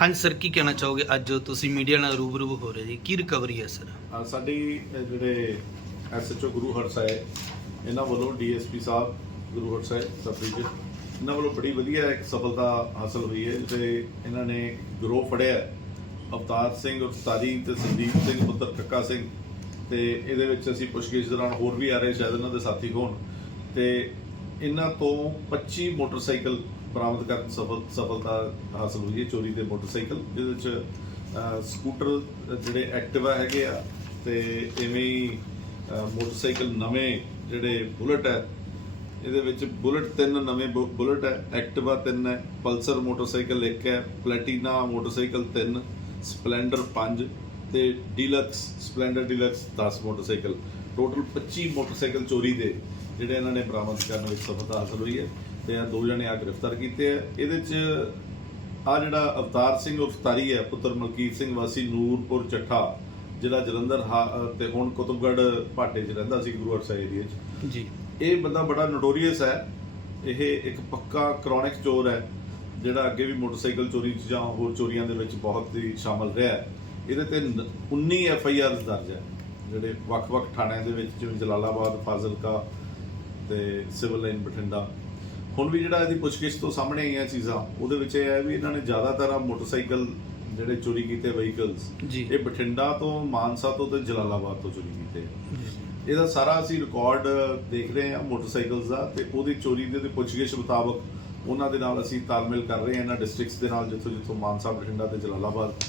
ਹਾਂਜੀ ਸਰ ਕੀ ਕਹਿਣਾ ਚਾਹੋਗੇ? ਅੱਜ ਤੁਸੀਂ ਮੀਡੀਆ ਨਾਲ ਰੂਬਰੂ ਹੋ ਰਹੇ ਜੀ। ਕੀ ਰਿਕਵਰੀ ਹੈ ਸਰ? ਅ, ਸਾਡੀ ਅ, ਜਿਹੜੇ ਐਸਐਚਓ ਗੁਰੂ ਹਰ ਸਾਹਿਬ ਇਹਨਾਂ ਵੱਲੋਂ ਡੀਐਸਪੀ ਸਾਹਿਬ ਗੁਰੂ ਹਰਸਾਏ ਸਬ ਡਿਵੀਜ਼ਨ ਇਹਨਾਂ ਵੱਲੋਂ ਬੜੀ ਵਧੀਆ ਇੱਕ ਸਫਲਤਾ ਹਾਸਲ ਹੋਈ ਹੈ ਜਿੱਥੇ ਇਹਨਾਂ ਨੇ ਗਰੋਹ ਫੜਿਆ ਹੈ। ਅਵਤਾਰ ਸਿੰਘ ਅਵਤਾਰੀ ਤੇ ਸੰਦੀਪ ਸਿੰਘ ਪੁੱਤਰ ਕੱਕਾ ਸਿੰਘ। ਤੇ ਇਹਦੇ ਵਿੱਚ ਅਸੀਂ ਪੁੱਛਗਿੱਛ ਦੌਰਾਨ ਹੋਰ ਵੀ ਆ ਰਹੇ ਸ਼ਾਇਦ ਇਹਨਾਂ ਦੇ ਸਾਥੀ ਹੋਣ। ਤੇ ਇਹਨਾਂ ਤੋਂ 25 ਮੋਟਰਸਾਈਕਲ ਬਰਾਮਦ ਕਰਨ ਸਫਲ ਸਫਲਤਾ ਹਾਸਲ ਹੋਈ ਹੈ ਚੋਰੀ ਦੇ ਮੋਟਰਸਾਈਕਲ, ਜਿਹਦੇ ਵਿੱਚ ਸਕੂਟਰ ਜਿਹੜੇ ਐਕਟਿਵਾ ਹੈਗੇ ਆ ਤੇ ਇਵੇਂ ਹੀ ਮੋਟਰਸਾਈਕਲ ਨਵੇਂ ਜਿਹੜੇ ਬੁਲਟ ਹੈ, ਇਹਦੇ ਵਿੱਚ ਬੁਲਟ ਤਿੰਨ ਨਵੇਂ ਬੁ- ਬੁਲਟ ਹੈ, ਐਕਟਿਵਾ ਤਿੰਨ ਹੈ, ਪਲਸਰ ਮੋਟਰਸਾਈਕਲ ਇੱਕ ਹੈ, ਪਲੈਟੀਨਾ ਮੋਟਰਸਾਈਕਲ ਤਿੰਨ, ਸਪਲੈਂਡਰ 5 ਤੇ Deluxe, Splendor Deluxe 10 motorcycle. Total 25 motorcycle ਚੋਰੀ ਦੇ ਜਿਹੜੇ ਇਹਨਾਂ ਨੇ ਬਰਾਮਦ ਕਰਨ ਵਿੱਚ ਸਫਲਤਾ ਹਾਸਲ ਹੋਈ ਹੈ। ਤੇ ਇਹ ਦੋ ਜਣੇ ਆ ਗ੍ਰਿਫਤਾਰ ਕੀਤੇ ਆ। ਇਹਦੇ ਚ ਆ ਜਿਹੜਾ ਅਵਤਾਰ ਸਿੰਘ ਉਫਤਾਰੀ ਹੈ ਪੁੱਤਰ ਮਲਕੀਤ ਸਿੰਘ ਵਾਸੀ ਨੂਰਪੁਰ ਚੱਠਾ ਜਿਹੜਾ ਜਲੰਧਰ ਤੇ ਹੁਣ ਕੁਤਬਗੜ੍ਹ ਭਾਟੇ 'ਚ ਰਹਿੰਦਾ ਸੀ ਗੁਰੂ ਹਰਸਾਏ ਏਰੀਆ 'ਚ। ਜੀ। ਇਹ ਬੰਦਾ ਬੜਾ ਨੋਟੋਰੀਅਸ ਹੈ। ਇਹ ਇੱਕ ਪੱਕਾ ਕ੍ਰੋਨਿਕ ਚੋਰ ਹੈ ਜਿਹੜਾ ਅੱਗੇ ਵੀ ਮੋਟਰਸਾਈਕਲ ਚੋਰੀ 'ਚ ਜਾਂ ਹੋਰ ਚੋਰੀਆਂ ਦੇ ਵਿੱਚ ਬਹੁਤ ਹੀ ਸ਼ਾਮਲ ਰਿਹਾ ਹੈ। ਇਹਦੇ ਤੇ ਨ- 19 ਐਫ ਆਈ ਆਰਸ ਦਰਜ ਹੈ ਜਿਹੜੇ ਵੱਖ-ਵੱਖ ਥਾਣਿਆਂ ਦੇ ਵਿੱਚ ਜਿਵੇਂ ਜਲਾਲਾਬਾਦ ਫਾਜ਼ਿਲਕਾ ਤੇ ਸਿਵਲ ਲਾਈਨ ਬਠਿੰਡਾ। ਹੁਣ ਵੀ ਜਿਹੜਾ ਇਹਦੀ ਪੁੱਛਗਿੱਛ ਤੋਂ ਸਾਹਮਣੇ ਆਈਆਂ ਚੀਜ਼ਾਂ ਉਹਦੇ ਵਿੱਚ ਇਹ ਹੈ ਵੀ ਇਹਨਾਂ ਨੇ ਜ਼ਿਆਦਾਤਰ ਆ ਮੋਟਰਸਾਈਕਲ ਜਿਹੜੇ ਚੋਰੀ ਕੀਤੇ ਵਹੀਕਲਸ ਇਹ ਬਠਿੰਡਾ ਤੋਂ ਮਾਨਸਾ ਤੋਂ ਤੇ ਜਲਾਲਾਬਾਦ ਤੋਂ ਚੋਰੀ ਕੀਤੇ ਇਹਦਾ ਸਾਰਾ ਅਸੀਂ ਰਿਕਾਰਡ ਦੇਖ ਰਹੇ ਹਾਂ ਮੋਟਰਸਾਈਕਲਸ ਦਾ ਤੇ ਉਹਦੀ ਚੋਰੀ ਦੇ ਤੇ ਪੁੱਛਗਿੱਛ ਮੁਤਾਬਕ ਉਹਨਾਂ ਦੇ ਨਾਲ ਅਸੀਂ ਤਾਲਮੇਲ ਕਰ ਰਹੇ ਹਾਂ ਇਹਨਾਂ ਡਿਸਟ੍ਰਿਕਟਸ ਦੇ ਨਾਲ ਜਿੱਥੋਂ ਜਿੱਥੋਂ ਮਾਨਸਾ ਬਠਿੰਡਾ ਤੇ ਜਲਾਲਾਬਾਦ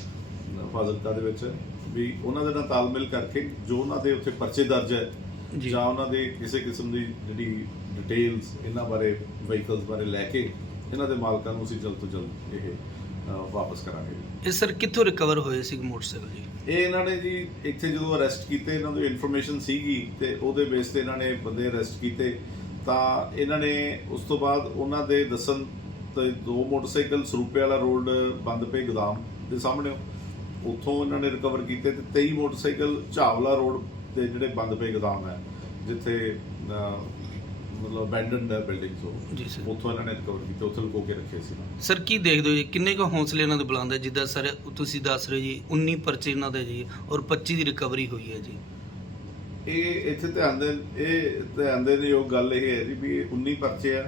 ਫਾਜ਼ਿਲਕਾ ਦੇ ਵਿੱਚ ਵੀ ਉਹਨਾਂ ਦੇ ਨਾਲ ਤਾਲਮੇਲ ਕਰਕੇ ਜੋ ਉਹਨਾਂ ਦੇ ਉੱਥੇ ਪਰਚੇ ਦਰਜ ਹੈ ਜੀ। ਉਹਨਾਂ ਦੇ ਕਿਸੇ ਕਿਸਮ ਦੀ ਜਿਹੜੀ ਡਿਟੇਲਸ ਇਹਨਾਂ ਬਾਰੇ ਵਹੀਕਲਸ ਬਾਰੇ ਲੈ ਕੇ ਇਹਨਾਂ ਦੇ ਮਾਲਕਾਂ ਨੂੰ ਅਸੀਂ ਜਲਦ ਤੋਂ ਜਲਦ ਇਹ ਅ, ਵਾਪਸ ਕਰਾਂਗੇ। ਇਹ ਸਰ ਕਿੱਥੋਂ ਰਿਕਵਰ ਹੋਏ ਸੀ ਮੋਟਰਸਾਈਕਲ ਜੀ? ਇਹ ਇਹਨਾਂ ਨੇ ਜੀ ਇੱਥੇ ਜਦੋਂ ਅਰੈਸਟ ਕੀਤੇ ਇਹਨਾਂ ਨੂੰ ਇਨਫੋਰਮੇਸ਼ਨ ਸੀਗੀ ਤੇ ਉਹਦੇ ਬੇਸ ਤੇ ਇਹਨਾਂ ਨੇ ਬੰਦੇ ਅਰੈਸਟ ਕੀਤੇ ਤਾਂ ਇਹਨਾਂ ਨੇ ਉਸ ਤੋਂ ਬਾਅਦ ਉਹਨਾਂ ਦੇ ਦੱਸਣ ਤੇ ਦੋ ਮੋਟਰਸਾਈਕਲ ਸਰੂਪੇ ਵਾਲਾ ਰੋਡ ਬੰਦ ਪਏ ਗੋਦਾਮ ਦੇ ਸਾਹਮਣੇ। ਉੱਥੋਂ ਇਹਨਾਂ ਨੇ ਰਿਕਵਰ ਕੀਤੇ ਤੇ 23 ਮੋਟਰਸਾਈਕਲ ਝਾਵਲਾ ਰੋਡ ਤੇ ਜਿਹੜੇ ਬੰਦ ਪਏ ਗੋਦਾਮ ਹੈ ਜਿੱਥੇ ਮਤਲਬ ਅਬੈਂਡਨਡ ਹੈ ਬਿਲਡਿੰਗਸ ਉਹ ਜੀ ਸਰ। ਉੱਥੋਂ ਇਹਨਾਂ ਨੇ ਰਿਕਵਰ ਕੀਤੇ ਉੱਥੇ ਲੁਕੋ ਕੇ ਰੱਖੇ ਸੀ ਸਰ ਕੀ ਦੇਖਦੇ ਹੋ ਜੀ? ਕਿੰਨੇ ਕੁ ਹੌਸਲੇ ਇਹਨਾਂ ਦੇ ਬੁਲੰਦ ਹੈ? ਜਿੱਦਾਂ ਸਰ ਤੁਸੀਂ ਦੱਸ ਰਹੇ ਜੀ 19 ਪਰਚੇ ਇਹਨਾਂ ਦੇ ਜੀ ਔਰ 25 ਦੀ ਰਿਕਵਰੀ ਹੋਈ ਹੈ ਜੀ। ਇਹ ਇੱਥੇ ਧਿਆਨ ਦੇ ਇਹ ਧਿਆਨ ਦੇ ਯੋਗ ਗੱਲ ਇਹ ਹੈ ਜੀ ਵੀ ਇਹ 19 ਪਰਚੇ ਆ।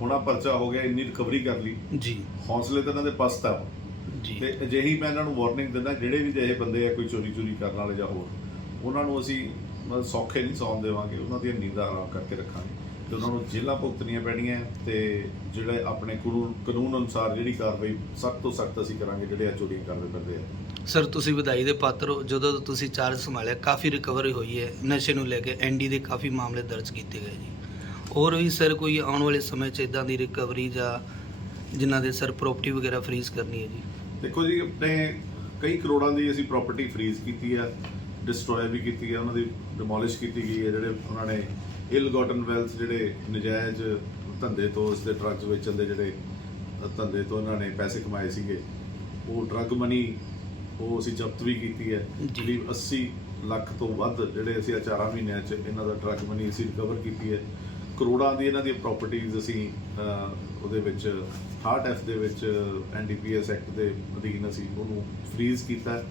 ਹੁਣਾ ਪਰਚਾ ਹੋ ਗਿਆ ਇੰਨੀ ਰਿਕਵਰੀ ਕਰ ਲਈ। ਜੀ। ਹੌਸਲੇ ਤਾਂ ਇਹਨਾਂ ਦੇ ਪਸਤ ਆ। ਜੀ। ਤੇ ਅਜਿਹੀ ਮੈਂ ਇਹਨਾਂ ਨੂੰ ਵਾਰਨਿੰਗ ਦਿੰਦਾ ਜਿਹੜੇ ਵੀ ਜਿਹੇ ਬੰਦੇ ਆ ਕੋਈ ਚੋਰੀ ਚੋਰੀ ਕਰਨ ਵਾਲੇ ਜਾਂ ਹੋਰ। ਉਹਨਾਂ ਨੂੰ ਅਸੀਂ ਮਤਲਬ ਸੌਖੇ ਨਹੀਂ ਸੌਣ ਦੇਵਾਂਗੇ ਉਹਨਾਂ ਦੀਆਂ ਨੀਂਦਾਂ ਆਰਾਮ ਕਰਕੇ ਰੱਖਾਂਗੇ। ਤੇ ਉਹਨਾਂ ਨੂੰ ਜੇਲ੍ਹਾਂ ਭੁਗਤਣੀਆਂ ਪੈਣੀਆਂ ਤੇ ਜਿਹੜੇ ਆਪਣੇ ਕਾਨੂੰਨ ਕਾਨੂੰਨ ਅਨੁਸਾਰ ਜਿਹੜੀ ਕਾਰਵਾਈ ਸਖਤ ਤੋਂ ਸਖਤ ਅਸੀਂ ਕਰਾਂਗੇ ਜਿਹੜੇ ਆ ਚੋਰੀਆਂ ਕਰਦੇ ਫਿਰਦੇ ਆ। ਸਰ ਤੁਸੀਂ ਵਧਾਈ ਦੇ ਪਾਤਰ ਹੋ। ਜਦੋਂ ਤੋਂ ਤੁਸੀਂ ਚਾਰਜ ਸੰਭਾਲਿਆ ਕਾਫੀ ਰਿਕਵਰੀ ਹੋਈ ਹੈ। ਨਸ਼ੇ ਨੂੰ ਲੈ ਕੇ ਐਨਡੀ ਦੇ ਕਾਫੀ ਮਾਮਲੇ ਦਰਜ ਕੀਤੇ ਗਏ ਜੀ। ਹੋਰ ਵੀ ਸਰ ਕੋਈ ਆਉਣ ਵਾਲੇ ਸਮੇਂ 'ਚ ਇਦਾਂ ਦੀ ਰਿਕਵਰੀ ਜਾਂ ਜਿਨ੍ਹਾਂ ਦੇ ਸਰ ਪ੍ਰਾਪਰਟੀ ਵਗੈਰਾ ਫਰੀਜ਼ ਕਰਨੀ ਹੈ ਜੀ? ਦੇਖੋ ਜੀ ਆਪਣੇ ਕਈ ਕਰੋੜਾਂ ਦੀ ਅਸੀਂ ਪ੍ਰਾਪਰਟੀ ਫਰੀਜ਼ ਕੀਤੀ ਹੈ ਡਿਸਟਰੋਏ ਵੀ ਕੀਤੀ ਹੈ ਉਹਨਾਂ ਦੀ ਡਿਮੋਲਿਸ਼ ਕੀਤੀ ਗਈ ਹੈ ਜਿਹੜੇ ਉਹਨਾਂ ਨੇ ਇਲ ਗਾਟਨ ਵੈਲਥ ਜਿਹੜੇ ਨਜਾਇਜ਼ ਧੰਦੇ ਤੋਂ ਇਸ ਦੇ ਡਰੱਗਸ ਵੇਚਣ ਦੇ ਜਿਹੜੇ ਧੰਦੇ ਤੋਂ ਇਹਨਾਂ ਨੇ ਪੈਸੇ ਕਮਾਏ ਸੀਗੇ ਉਹ ਡਰੱਗ ਮਨੀ ਉਹ ਅਸੀਂ ਜ਼ਬਤ ਵੀ ਕੀਤੀ ਹੈ। ਜਿਹੜੀ 80 ਲੱਖ ਤੋਂ ਵੱਧ ਜਿਹੜੇ ਅਸੀਂ ਆ ਚਾਰਾਂ ਮਹੀਨਿਆਂ 'ਚ ਇਹਨਾਂ ਦਾ ਡਰੱਗ ਮਨੀ ਅਸੀਂ ਰਿਕਵਰ ਕੀਤੀ ਹੈ। ਕਰੋੜਾਂ ਦੀ ਇਹਨਾਂ ਦੀਆਂ ਪ੍ਰਾਪਰਟੀਆਂ ਅਸੀਂ ਉਹਦੇ ਵਿੱਚ 68 ਐਫ ਦੇ ਵਿੱਚ ਐਨਡੀਪੀਐਸ ਐਕਟ ਦੇ ਅਧੀਨ ਅਸੀਂ ਉਹਨੂੰ ਫ੍ਰੀਜ਼ ਕੀਤਾ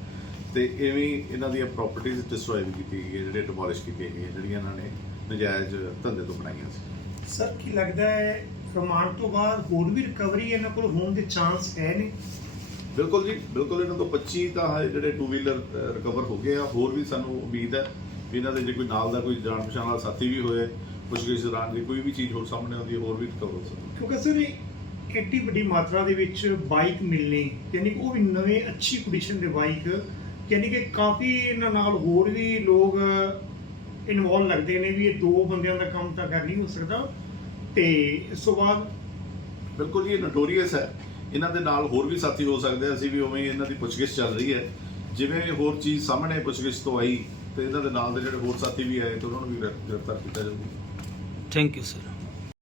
ਤੇ ਐਵੇਂ ਇਹਨਾਂ ਦੀਆਂ ਪ੍ਰਾਪਰਟੀਆਂ ਡਿਸਟਰੋਏ ਵੀ ਕੀਤੀ ਗਈ ਹੈ ਜਿਹੜੇ ਡਿਮੋਲਿਸ਼ ਕੀਤੀਆਂ ਗਈਆਂ ਜਿਹੜੀਆਂ ਇਹਨਾਂ ਨੇ ਨਜਾਇਜ਼ ਧੰਦੇ ਤੋਂ ਬਣਾਈਆਂ ਸੀ। ਸਰ ਕੀ ਲੱਗਦਾ ਹੈ ਰਿਮਾਂਡ ਤੋਂ ਬਾਅਦ ਹੋਰ ਵੀ ਰਿਕਵਰੀ ਇਹਨਾਂ ਕੋਲ ਹੋਣ ਦੇ ਚਾਂਸ ਹੈ ਨੇ ਬਿਲਕੁਲ ਜੀ ਬਿਲਕੁਲ ਇਹਨਾਂ ਤੋਂ 25 ਤਾਂ ਹੈ ਜਿਹੜੇ ਟੂ ਵੀਲਰ ਰਿਕਵਰ ਹੋ ਗਏ ਆ ਹੋਰ ਵੀ ਸਾਨੂੰ ਉਮੀਦ ਹੈ ਵੀ ਇਹਨਾਂ ਦੇ ਜੇ ਕੋਈ ਨਾਲ ਦਾ ਕੋਈ ਜਾਣ ਪਛਾਣ ਵਾਲਾ ਸਾਥੀ ਵੀ ਹੋਏ ਪੁੱਛਗਿੱਛ ਦੌਰਾਨ ਜੇ ਕੋਈ ਵੀ ਚੀਜ਼ ਹੋਰ ਸਾਹਮਣੇ ਆਉਂਦੀ ਹੈ ਹੋਰ ਵੀ ਰਿਕਵਰ ਹੋ ਸਕਦੀ ਕਿਉਂਕਿ ਸਰ ਏਡੀ ਵੱਡੀ ਮਾਤਰਾ ਦੇ ਵਿੱਚ ਬਾਈਕ ਮਿਲਣੀ ਯਾਨੀ ਉਹ ਵੀ ਨਵੇਂ ਅੱਛੀ ਕੰਡੀਸ਼ਨ ਦੇ ਬਾਈਕ ਯਾਨੀ ਕਿ ਕਾਫੀ ਇਹਨਾਂ ਨਾਲ ਹੋਰ ਵੀ ਲੋਕ ਇਨਵੋਲ ਲੱਗਦੇ ਨੇ ਵੀ ਇਹ ਦੋ ਬੰਦਿਆਂ ਦਾ ਕੰਮ ਤਾਂ ਕਰ ਨਹੀਂ ਹੋ ਸਕਦਾ। ਤੇ ਇਸ ਤੋਂ ਬਾਅਦ ਬਿਲਕੁਲ ਜੀ ਇਹ ਨੋਟੋਰੀਅਸ ਹੈ। ਇਹਨਾਂ ਦੇ ਨਾਲ ਹੋਰ ਵੀ ਸਾਥੀ ਹੋ ਸਕਦੇ ਆ ਅਸੀਂ ਵੀ ਉਵੇਂ ਹੀ ਇਹਨਾਂ ਦੀ ਪੁੱਛਗਿੱਛ ਚੱਲ ਰਹੀ ਹੈ। ਜਿਵੇਂ ਹੋਰ ਚੀਜ਼ ਸਾਹਮਣੇ ਪੁੱਛਗਿੱਛ ਤੋਂ ਆਈ ਤੇ ਇਹਨਾਂ ਦੇ ਨਾਲ ਦੇ ਜਿਹੜੇ ਹੋਰ ਸਾਥੀ ਵੀ ਆਏ ਤੇ ਉਹਨਾਂ ਨੂੰ ਵੀ ਗ੍ਰਿਫ- ਗ੍ਰਿਫਤਾਰ ਕੀਤਾ ਜਾਊਗਾ। Thank you sir